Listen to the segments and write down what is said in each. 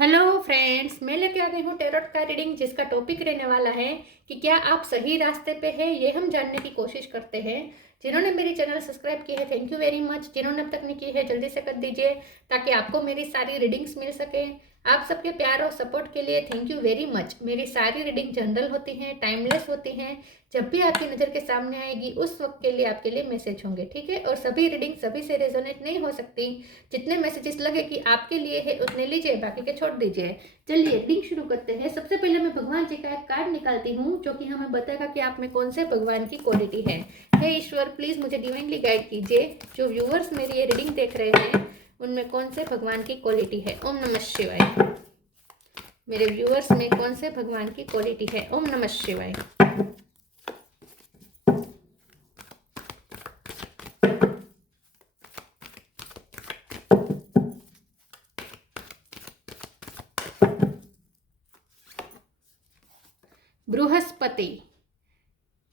Hello friends, मैं लेके आ गई हूँ टैरोट का रीडिंग जिसका टॉपिक रहने वाला है कि क्या आप सही रास्ते पे हैं, ये हम जानने की कोशिश करते हैं। जिन्होंने मेरी चैनल सब्सक्राइब की है थैंक यू वेरी मच। जिन्होंने अब तक नहीं की है जल्दी से कर दीजिए ताकि आपको मेरी सारी रीडिंग्स मिल सके। आप सबके प्यार और सपोर्ट के लिए थैंक यू वेरी मच। मेरी सारी रीडिंग जनरल होती हैं, टाइमलेस होती हैं। जब भी आपकी नज़र के सामने आएगी उस वक्त के लिए आपके लिए मैसेज होंगे, ठीक है। और सभी रीडिंग सभी से रेजोनेट नहीं हो सकती। जितने मैसेजेस लगे कि आपके लिए है उतने लीजिए, बाकी के छोड़ दीजिए। चलिए रीडिंग शुरू करते हैं। सबसे पहले मैं भगवान जी का एक कार्ड निकालती हूँ जो कि हमें बताएगा कि आप में कौन से भगवान की क्वालिटी है। हे ईश्वर, प्लीज मुझे डिवाइनली गाइड कीजिए। जो व्यूअर्स मेरी ये रीडिंग देख रहे हैं उनमें कौन से भगवान की क्वालिटी है। ओम नमः शिवाय। मेरे व्यूअर्स में कौन से भगवान की क्वालिटी है। ओम नमः शिवाय। बृहस्पति,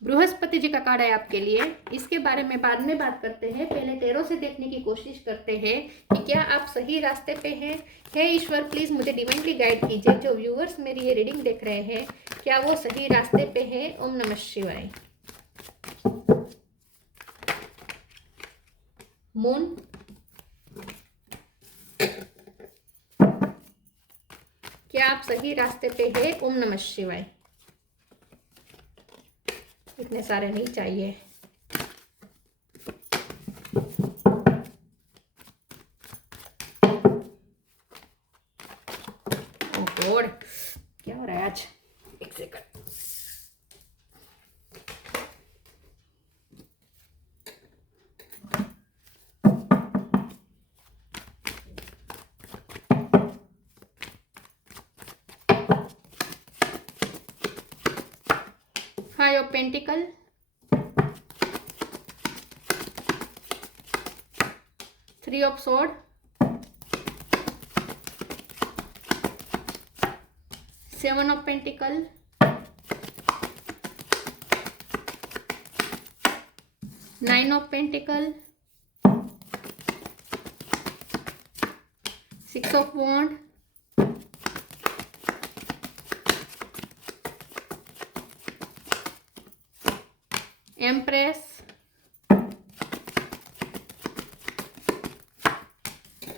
बृहस्पति जी का कार्ड है आपके लिए। इसके बारे में बाद में बात करते हैं, पहले टैरो से देखने की कोशिश करते हैं कि क्या आप सही रास्ते पे हैं। हे ईश्वर, प्लीज मुझे डिवाइनली गाइड कीजिए। जो व्यूअर्स मेरी ये रीडिंग देख रहे हैं क्या वो सही रास्ते पे हैं। ओम नमः शिवाय। मून, क्या आप सही रास्ते पे हैं। ओम नमः शिवाय। इतने सारे नहीं चाहिए। गॉड, क्या हो रहा है आज। एक second. Five of pentacle, three of sword, seven of pentacle, nine of pentacle, six of wand, empress,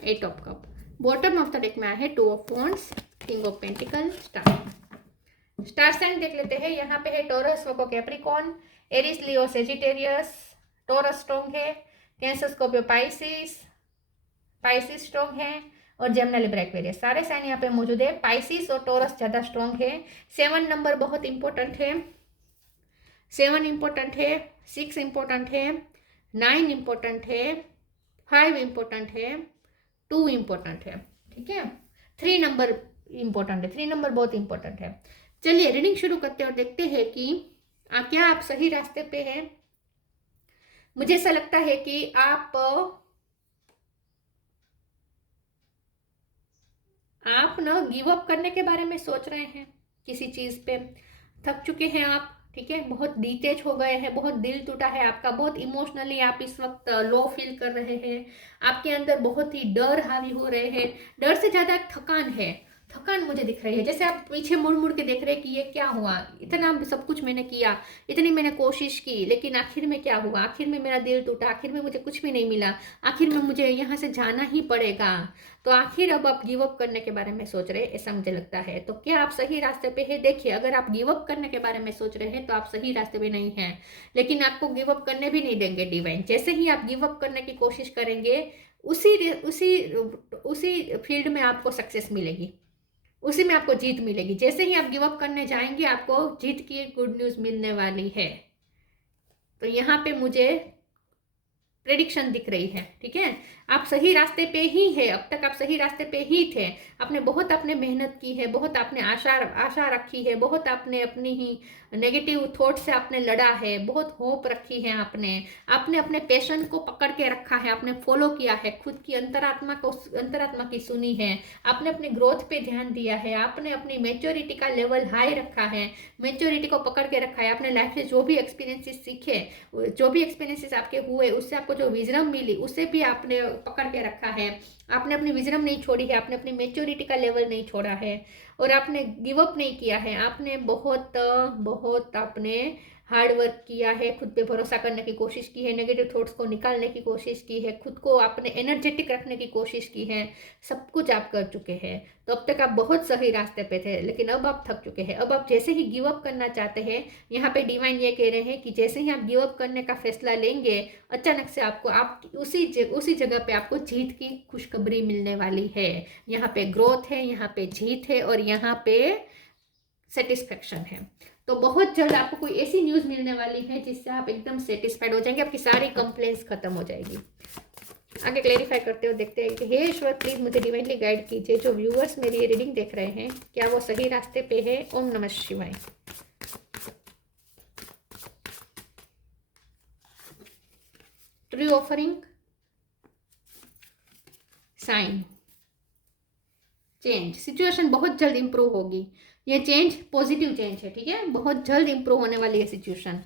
eight of cup. Bottom of the deck में है two of wands, king of pentacle, star sign देख लेते हैं। यहाँ पे है Taurus, Virgo, Capricorn, Aries, Leo, Sagittarius. Taurus strong है, Cancer, Scorpio, Pisces, Pisces strong है और जेमिनी, लिब्रा, एक्वेरियस। सारे साइन यहाँ पे मौजूद है। पाइसिस और टॉरस ज्यादा स्ट्रॉन्ग है। 7 नंबर बहुत इंपॉर्टेंट है। 7 इंपॉर्टेंट है, 6 इंपॉर्टेंट है, 9 इंपॉर्टेंट है, 5 इंपॉर्टेंट है, 2 इंपॉर्टेंट है, ठीक है। 3 नंबर इंपॉर्टेंट है। 3 नंबर बहुत इंपॉर्टेंट है। चलिए रीडिंग शुरू करते हैं और देखते हैं कि क्या आप सही रास्ते पे हैं। मुझे ऐसा लगता है कि आप ना गिव अप करने के बारे में सोच रहे हैं। किसी चीज पे थक चुके हैं आप, ठीक है। बहुत डिटेच हो गए हैं, बहुत दिल टूटा है आपका, बहुत इमोशनली आप इस वक्त लो फील कर रहे हैं। आपके अंदर बहुत ही डर हावी हो रहे हैं। डर से ज्यादा थकान है। थकान मुझे दिख रही है, जैसे आप पीछे मुड़ मुड़ के देख रहे हैं कि ये क्या हुआ। इतना सब कुछ मैंने किया, इतनी मैंने कोशिश की, लेकिन आखिर में क्या हुआ। आखिर में मेरा दिल टूटा, आखिर में मुझे कुछ भी नहीं मिला, आखिर में मुझे यहाँ से जाना ही पड़ेगा। तो आखिर अब आप गिव अप करने के बारे में सोच रहे हैं, ऐसा मुझे लगता है। तो क्या आप सही रास्ते पे हैं। देखिए, अगर आप गिव अप करने के बारे में सोच रहे हैं तो आप सही रास्ते पे नहीं हैं, लेकिन आपको गिव अप करने भी नहीं देंगे डिवाइन। जैसे ही आप गिव अप करने की कोशिश करेंगे उसी उसी उसी फील्ड में आपको सक्सेस मिलेगी, उसी में आपको जीत मिलेगी। जैसे ही आप गिव अप करने जाएंगे आपको जीत की गुड न्यूज मिलने वाली है। तो यहाँ पे मुझे प्रेडिक्शन दिख रही है, ठीक है। आप सही रास्ते पे ही है। अब तक आप सही रास्ते पे ही थे। आपने मेहनत की है, बहुत आपने आशा रखी है, बहुत आपने अपनी ही नेगेटिव थॉट से आपने लड़ा है, बहुत होप रखी है आपने अपने पैशन को पकड़ के रखा है, आपने फॉलो किया है, खुद की अंतरात्मा की सुनी है, आपने अपनी ग्रोथ पे ध्यान दिया है, आपने अपनी मेच्योरिटी का लेवल हाई रखा है, मेच्योरिटी को पकड़ के रखा है। आपने लाइफ से जो भी एक्सपीरियंसेस सीखे, जो भी एक्सपीरियंसेस आपके हुए उससे आपको आपको जो विजडम मिली उसे भी आपने पकड़ के रखा है, आपने अपनी विजडम नहीं छोड़ी है, आपने अपनी मेच्योरिटी का लेवल नहीं छोड़ा है और आपने गिव अप नहीं किया है। आपने बहुत बहुत आपने हार्ड वर्क किया है, खुद पे भरोसा करने की कोशिश की है, नेगेटिव थॉट्स को निकालने की कोशिश की है, खुद को आपने एनर्जेटिक रखने की कोशिश की है, सब कुछ आप कर चुके हैं। तो अब तक आप बहुत सही रास्ते पे थे, लेकिन अब आप थक चुके हैं। अब आप जैसे ही गिव अप करना चाहते हैं, यहाँ पे डिवाइन ये कह रहे हैं कि जैसे ही आप गिव अप करने का फैसला लेंगे, अचानक से आपको आप उसी जगह पे आपको जीत की खुशखबरी मिलने वाली है। यहाँ पे ग्रोथ है, यहाँ पे जीत है और यहाँ पे सेटिस्फेक्शन है। तो बहुत जल्द आपको कोई ऐसी न्यूज़ मिलने वाली है जिससे आप एकदम सेटिस्फाइड हो जाएंगे, आपकी सारी कंप्लेंट्स खत्म हो जाएगी। आगे क्लेरिफाई करते हो देखते हैं कि हे ईश्वर प्लीज मुझे डिवाइनली गाइड कीजिए, जो व्यूअर्स मेरी रीडिंग देख रहे हैं क्या वो सही रास्ते पे है। ओम नमः शिवाय। True offering, sign, change, situation बहुत जल्द इंप्रूव होगी। ये चेंज पॉजिटिव चेंज है, ठीक है, बहुत जल्द इंप्रूव होने वाली है situation.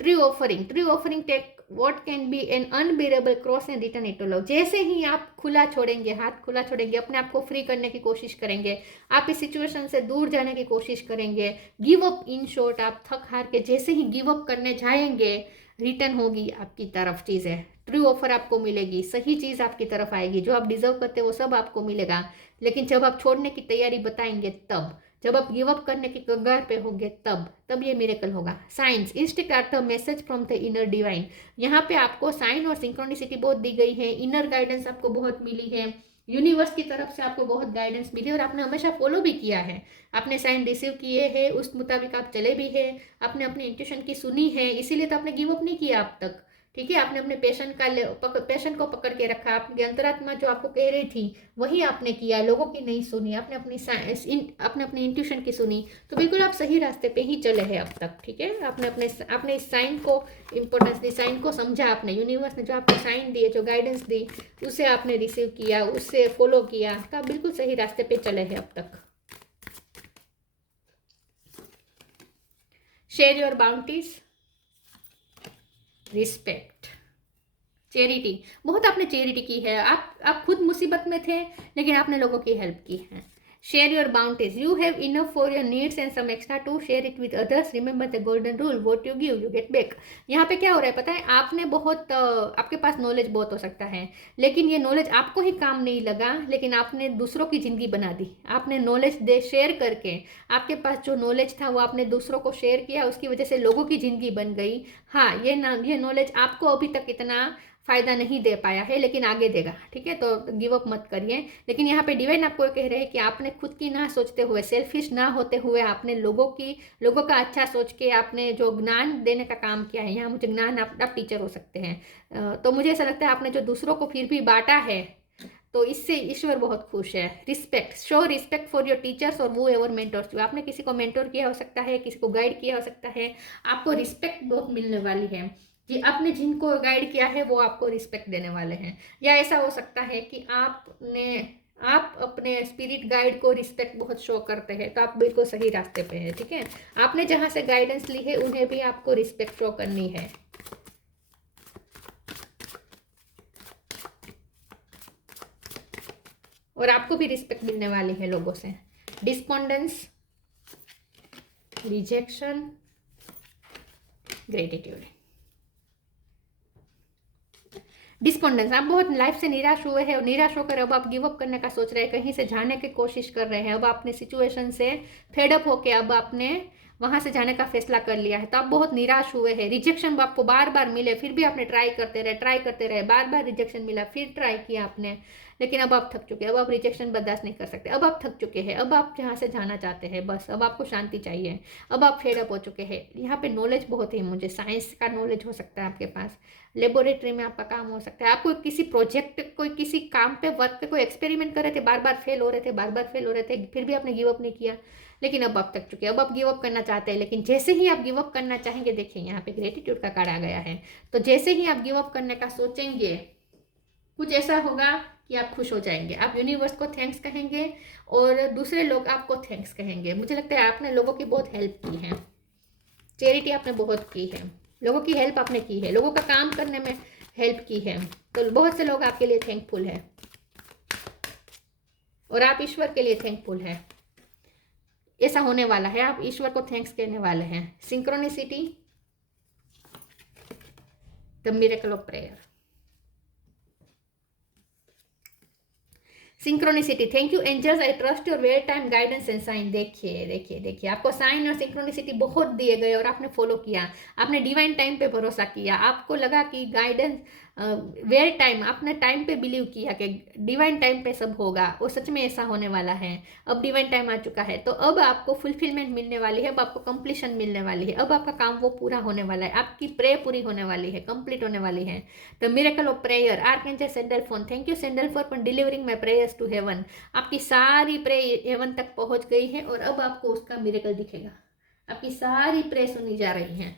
True offering take what can be an unbearable cross and return it to love. जैसे ही आप खुला छोड़ेंगे, हाथ खुला छोड़ेंगे, अपने आप को फ्री करने की कोशिश करेंगे, आप इस सिचुएशन से दूर जाने की कोशिश करेंगे, गिव अप, इन शॉर्ट आप थक हार के जैसे ही गिव अप करने जाएंगे, रिटर्न होगी आपकी तरफ चीज़ें। ट्रू ऑफर आपको मिलेगी, सही चीज़ आपकी तरफ आएगी, जो आप डिजर्व करते हो वो सब आपको मिलेगा। लेकिन जब आप छोड़ने की तैयारी बताएंगे तब, जब आप गिव अप करने की कगार पे होंगे तब ये मिरेकल होगा। Science, instinct are the message from the inner divine. यहाँ पे आपको साइन और सिंक्रोनिसिटी बहुत दी गई है, इनर गाइडेंस आपको बहुत मिली है, यूनिवर्स की तरफ से आपको बहुत गाइडेंस मिली और आपने हमेशा फॉलो भी किया है। आपने साइन रिसीव किए हैं, उस मुताबिक आप चले भी हैं, आपने अपनी इंट्यूशन की सुनी है, इसीलिए तो आपने गिव अप नहीं किया अब तक, ठीक है। आपने अपने पैशन को पकड़ के रखा, आपकी अंतरात्मा जो आपको कह रही थी वही आपने किया, लोगों की नहीं सुनी, आपने अपनी इंट्यूशन की सुनी। तो बिल्कुल आप सही रास्ते पे ही चले हैं अब तक, ठीक है। आपने इस साइन को इम्पोर्टेंस दी, साइन को समझा, आपने यूनिवर्स ने जो आपको साइन दिए, जो गाइडेंस दी, उसे आपने रिसीव किया, उससे फॉलो किया, तो आप बिल्कुल सही रास्ते पे चले हैं अब तक। Share your bounties, respect, charity, बहुत आपने चैरिटी की है। आप खुद मुसीबत में थे लेकिन आपने लोगों की हेल्प की है। Share your bounties, you have enough for your needs and some extra to share it with others, remember the golden rule, what you give you get back. यहाँ पे क्या हो रहा है पता है, आपने बहुत आपके पास नॉलेज बहुत हो सकता है, लेकिन ये नॉलेज आपको ही काम नहीं लगा, लेकिन आपने दूसरों की ज़िंदगी बना दी। आपने नॉलेज शेयर करके, आपके पास जो नॉलेज था वो आपने दूसरों को शेयर किया, उसकी वजह से लोगों की ज़िंदगी बन गई। हाँ, ये नॉलेज आपको अभी तक इतना फ़ायदा नहीं दे पाया है, लेकिन आगे देगा, ठीक है। तो गिव अप मत करिए। लेकिन यहाँ पे डिवाइन आपको कह रहे हैं कि आपने खुद की ना सोचते हुए, सेल्फिश ना होते हुए, आपने लोगों का अच्छा सोच के आपने जो ज्ञान देने का काम किया है, यहाँ मुझे ज्ञान, आप टीचर हो सकते हैं, तो मुझे ऐसा लगता है आपने जो दूसरों को फिर भी बांटा है, तो इससे ईश्वर बहुत खुश है। Respect, show respect for your teachers और वो एवर मेंटर्स यू। आपने किसी को मेंटोर किया हो सकता है, किसी को गाइड किया हो सकता है, आपको रिस्पेक्ट बहुत मिलने वाली है जी। आपने जिनको गाइड किया है वो आपको रिस्पेक्ट देने वाले हैं। या ऐसा हो सकता है कि आप अपने स्पिरिट गाइड को रिस्पेक्ट बहुत शो करते हैं, तो आप बिल्कुल सही रास्ते पे हैं, ठीक है। आपने जहाँ से गाइडेंस ली है उन्हें भी आपको रिस्पेक्ट शो करनी है। और आपको भी रिस्पेक्ट मिलने वाली है लोगों से। Despondence, rejection, gratitude. डिस्पोंडेंस, आप बहुत लाइफ से निराश हुए हैं और निराश होकर अब आप गिव अप करने का सोच रहे हैं, कहीं से जाने की कोशिश कर रहे हैं। अब आपने सिचुएशन से फेडअप होके अब आपने वहां से जाने का फैसला कर लिया है, तो आप बहुत निराश हुए हैं। रिजेक्शन आपको बार बार मिले, फिर भी आपने ट्राई करते रहे, बार बार रिजेक्शन मिला, फिर ट्राई किया आपने, लेकिन अब आप थक चुके हैं। अब आप रिजेक्शन बर्दाश्त नहीं कर सकते, अब आप थक चुके हैं। अब आप जहाँ से जाना चाहते हैं, बस अब आपको शांति चाहिए। अब आप फेडअप हो चुके हैं। यहाँ पे नॉलेज बहुत है, मुझे साइंस का नॉलेज हो सकता है आपके पास, लेबोरेटरी में आपका काम हो सकता है, आप कोई किसी प्रोजेक्ट, कोई किसी काम पे, वर्क पे कोई एक्सपेरिमेंट कर रहे थे, बार बार फेल हो रहे थे, फिर भी आपने गिव अप नहीं किया, लेकिन अब आप थक चुके हैं। अब आप गिव अप करना चाहते हैं, लेकिन जैसे ही आप गिव अप करना चाहेंगे, देखिए यहाँ पे ग्रेटिट्यूड का कार्ड आ गया है, तो जैसे ही आप गिव अप करने का सोचेंगे, कुछ ऐसा होगा कि आप खुश हो जाएंगे। आप यूनिवर्स को थैंक्स कहेंगे और दूसरे लोग आपको थैंक्स कहेंगे। मुझे लगता है आपने लोगों की बहुत हेल्प की है, चैरिटी आपने बहुत की है, लोगों की हेल्प आपने की है, लोगों का काम करने में हेल्प की है। तो बहुत से लोग आपके लिए थैंकफुल है और आप ईश्वर के लिए थैंकफुल है। ऐसा होने वाला है, आप ईश्वर को थैंक्स कहने वाले हैं। Synchronicity, the miracle of prayer. Synchronicity, thank you angels, I trust your where time guidance and sign. देखिए देखिए देखिए, आपको साइन और सिंक्रोनिसिटी बहुत दिए गए और आपने फॉलो किया, आपने डिवाइन टाइम पे भरोसा किया, आपको लगा कि गाइडेंस वेयर टाइम, आपने टाइम पे बिलीव किया कि डिवाइन टाइम पे सब होगा, और सच में ऐसा होने वाला है। अब डिवाइन टाइम आ चुका है, तो अब आपको फुलफिलमेंट मिलने वाली है, अब आपको कंप्लीशन मिलने वाली है, अब आपका काम वो पूरा होने वाला है, आपकी प्रे पूरी होने वाली है, कंप्लीट होने वाली है। The miracle of prayer, archangel Sandalphon, thank you Sandalphon for delivering my prayers to heaven. आपकी सारी प्रे हेवन तक पहुंच गई है और अब आपको उसका मिरेकल दिखेगा। आपकी सारी प्रे सुनी जा रही हैं।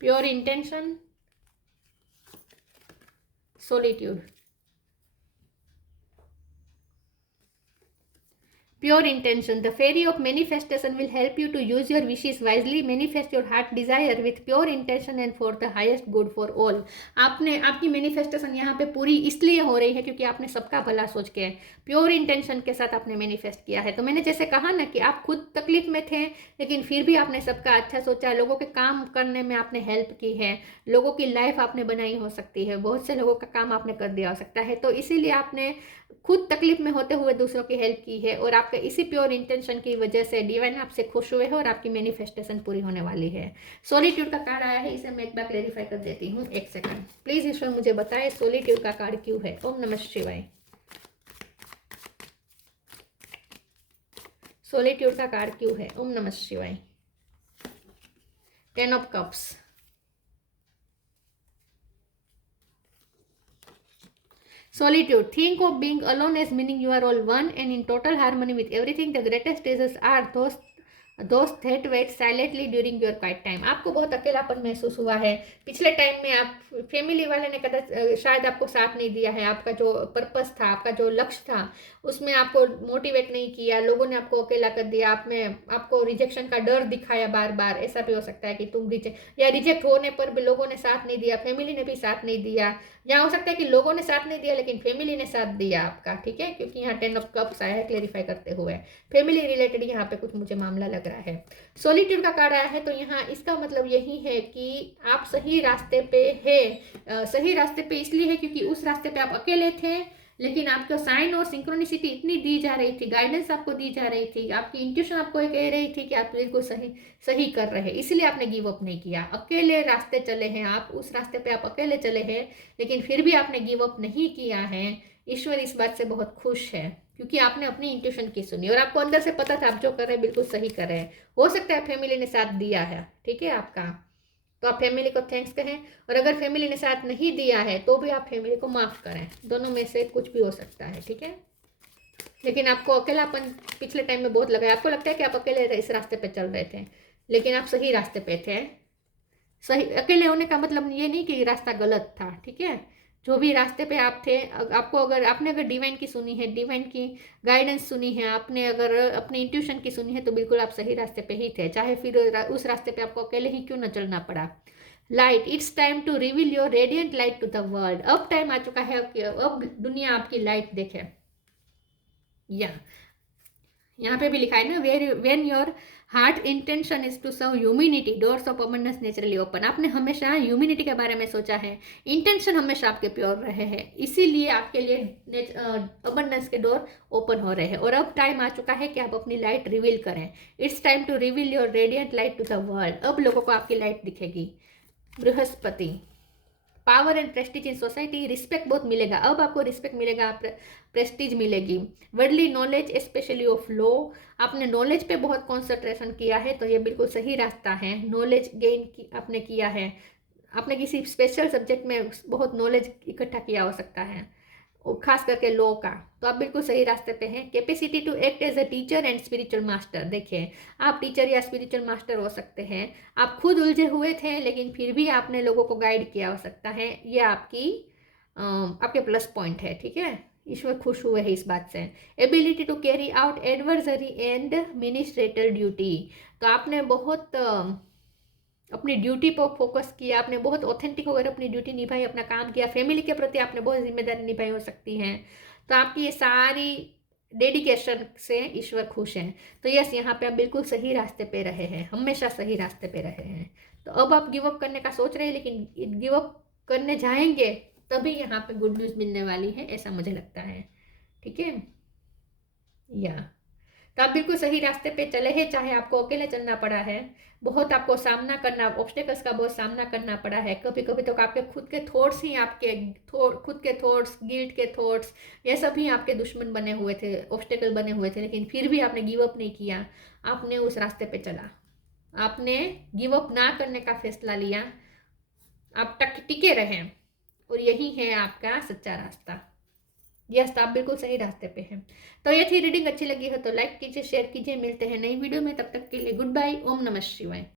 Pure intention, solitude. Pure intention. The fairy of manifestation will help you to use your wishes wisely. Manifest your heart desire with pure intention and for the highest good for all. आपने आपकी manifestation यहाँ पे पूरी इसलिए हो रही है क्योंकि आपने सबका भला सोच के प्योर इंटेंशन के साथ आपने मैनिफेस्ट किया है। तो मैंने जैसे कहा ना कि आप खुद तकलीफ में थे, लेकिन फिर भी आपने सबका अच्छा सोचा, लोगों के काम करने में आपने हेल्प की है, लोगों की लाइफ आपने बनाई हो सकती है, बहुत से लोगों का काम आपने कर दिया हो सकता है। तो इसीलिए आपने खुद तकलीफ में होते हुए दूसरों की हेल्प की है और आपके इसी प्योर इंटेंशन की वजह से डिवाइन आपसे खुश हुए हैं और आपकी मैनिफेस्टेशन पूरी होने वाली है। सॉलिट्यूड का कार्ड आया है, इसे मैं एक बार क्लेरिफाई कर देती हूँ। एक सेकंड प्लीज ईश्वर मुझे बताएं सॉलिट्यूड का कार्ड क्यों है। ओम नमः शिवाय। सॉलिट्यूड का कार्ड क्यों है? ओम नमः शिवाय। 10 of cups, solitude. Think of being alone as meaning you are all one and in total harmony with everything. The greatest treasures are those that wait silently during your quiet time. आपको बहुत अकेलापन महसूस हुआ है पिछले time में। आप family वाले ने कदाच शायद आपको साथ नहीं दिया है, आपका जो पर्पस था, आपका जो लक्ष्य था, उसमें आपको मोटिवेट नहीं किया, लोगों ने आपको अकेला कर दिया, आपको रिजेक्शन का डर दिखाया बार बार। ऐसा भी हो सकता है कि तुम रिजेक्ट होने पर भी लोगों ने साथ नहीं दिया, फैमिली ने भी साथ नहीं दिया, या हो सकता है कि लोगों ने साथ नहीं दिया लेकिन फैमिली ने साथ दिया आपका। ठीक है, क्योंकि यहाँ 10 ऑफ कप्स आया है क्लेरिफाई करते हुए, फैमिली रिलेटेड यहाँ पे कुछ मुझे मामला लग रहा है। सॉलिट्यूड का कार्ड आया है, तो यहाँ इसका मतलब यही है कि आप सही रास्ते पे है। सही रास्ते पे इसलिए है क्योंकि उस रास्ते पे आप अकेले थे, लेकिन आपको साइन और सिंक्रोनिसिटी इतनी दी जा रही थी, गाइडेंस आपको दी जा रही थी, आपकी इंट्यूशन आपको ये कह रही थी कि आप बिल्कुल सही कर रहे हैं, इसलिए आपने गिव अप नहीं किया। अकेले रास्ते चले हैं आप, उस रास्ते पे आप अकेले चले हैं, लेकिन फिर भी आपने गिव अप नहीं किया है। ईश्वर इस बात से बहुत खुश है क्योंकि आपने अपनी इंट्यूशन की सुनी और आपको अंदर से पता था आप जो कर रहे हैं बिल्कुल सही कर रहे हैं। हो सकता है फैमिली ने साथ दिया है, ठीक है आपका, तो आप फैमिली को थैंक्स कहें, और अगर फैमिली ने साथ नहीं दिया है तो भी आप फैमिली को माफ़ करें। दोनों में से कुछ भी हो सकता है, ठीक है। लेकिन आपको अकेलापन पिछले टाइम में बहुत लगा है, आपको लगता है कि आप अकेले इस रास्ते पे चल रहे थे, लेकिन आप सही रास्ते पे थे। सही अकेले होने का मतलब ये नहीं कि रास्ता गलत था, ठीक है। जो भी रास्ते पे आप थे, आपको आपने अगर डिवाइन की सुनी है, डिवाइन की गाइडेंस सुनी है, आपने अगर अपनी इंट्यूशन की सुनी है, तो बिल्कुल आप सही रास्ते पे ही थे, चाहे फिर उस रास्ते पे आपको अकेले ही क्यों न चलना पड़ा। Light, it's time to reveal your radiant light to the world. अब टाइम आ चुका है कि अब दुनिया आपकी लाइट देखे। यहाँ पे भी लिखा है ना, when your heart intention is to serve humanity doors of abundance naturally open. आपने हमेशा ह्यूमिनिटी के बारे में सोचा है, इंटेंशन हमेशा आपके प्योर रहे हैं, इसीलिए आपके लिए अबंडेंस के डोर ओपन हो रहे हैं। और अब टाइम आ चुका है कि आप अपनी लाइट रिवील करें। It's time to reveal your radiant light to the world. अब लोगों को आपकी लाइट दिखेगी। Brihaspati, power and prestige in society, respect बहुत मिलेगा, अब आपको रिस्पेक्ट मिलेगा, प्रेस्टीज मिलेगी। Worldly knowledge specially of law, आपने नॉलेज पे बहुत कॉन्सेंट्रेशन किया है, तो ये बिल्कुल सही रास्ता है। नॉलेज गेन आपने किया है, आपने किसी स्पेशल सब्जेक्ट में बहुत नॉलेज इकट्ठा किया हो सकता है, खास करके लॉ का, तो आप बिल्कुल सही रास्ते पे हैं। Capacity to act as a teacher and spiritual master, देखिए आप टीचर या स्पिरिचुअल मास्टर हो सकते हैं। आप खुद उलझे हुए थे लेकिन फिर भी आपने लोगों को गाइड किया हो सकता है, ये आपके प्लस पॉइंट है, ठीक है। ईश्वर खुश हुए हैं इस बात से। Ability to carry out adversary and ministerial duty, तो आपने बहुत अपनी ड्यूटी पर फोकस किया, आपने बहुत ऑथेंटिक होकर अपनी ड्यूटी निभाई, अपना काम किया, फैमिली के प्रति आपने बहुत जिम्मेदारी निभाई हो सकती है। तो आपकी ये सारी डेडिकेशन से ईश्वर खुश हैं। तो यस, यहाँ पे आप बिल्कुल सही रास्ते पे रहे हैं, हमेशा सही रास्ते पे रहे हैं। तो अब आप गिव अप करने का सोच रहे हैं, लेकिन गिव अप करने जाएंगे तभी यहाँ पे गुड न्यूज़ मिलने वाली है, ऐसा मुझे लगता है। ठीक है, या तो आप बिल्कुल सही रास्ते पे चले हैं, चाहे आपको अकेले चलना पड़ा है, बहुत आपको सामना करना, ऑब्स्टेकल्स का बहुत सामना करना पड़ा है। कभी कभी तो आपके खुद के थॉट्स ही आपके खुद के थॉट्स, गिल्ट के थॉट्स, ये सब ही आपके दुश्मन बने हुए थे, ऑब्स्टेकल बने हुए थे, लेकिन फिर भी आपने गिव अप नहीं किया, आपने उस रास्ते पे चला, आपने गिव अप ना करने का फैसला लिया, आप टिके रहें, और यही है आपका सच्चा रास्ता। यस, तो आप बिल्कुल सही रास्ते पे हैं। तो ये थी रीडिंग, अच्छी लगी हो तो लाइक कीजिए, शेयर कीजिए, मिलते हैं नई वीडियो में, तब तक के लिए गुड बाय, ओम नमः शिवाय।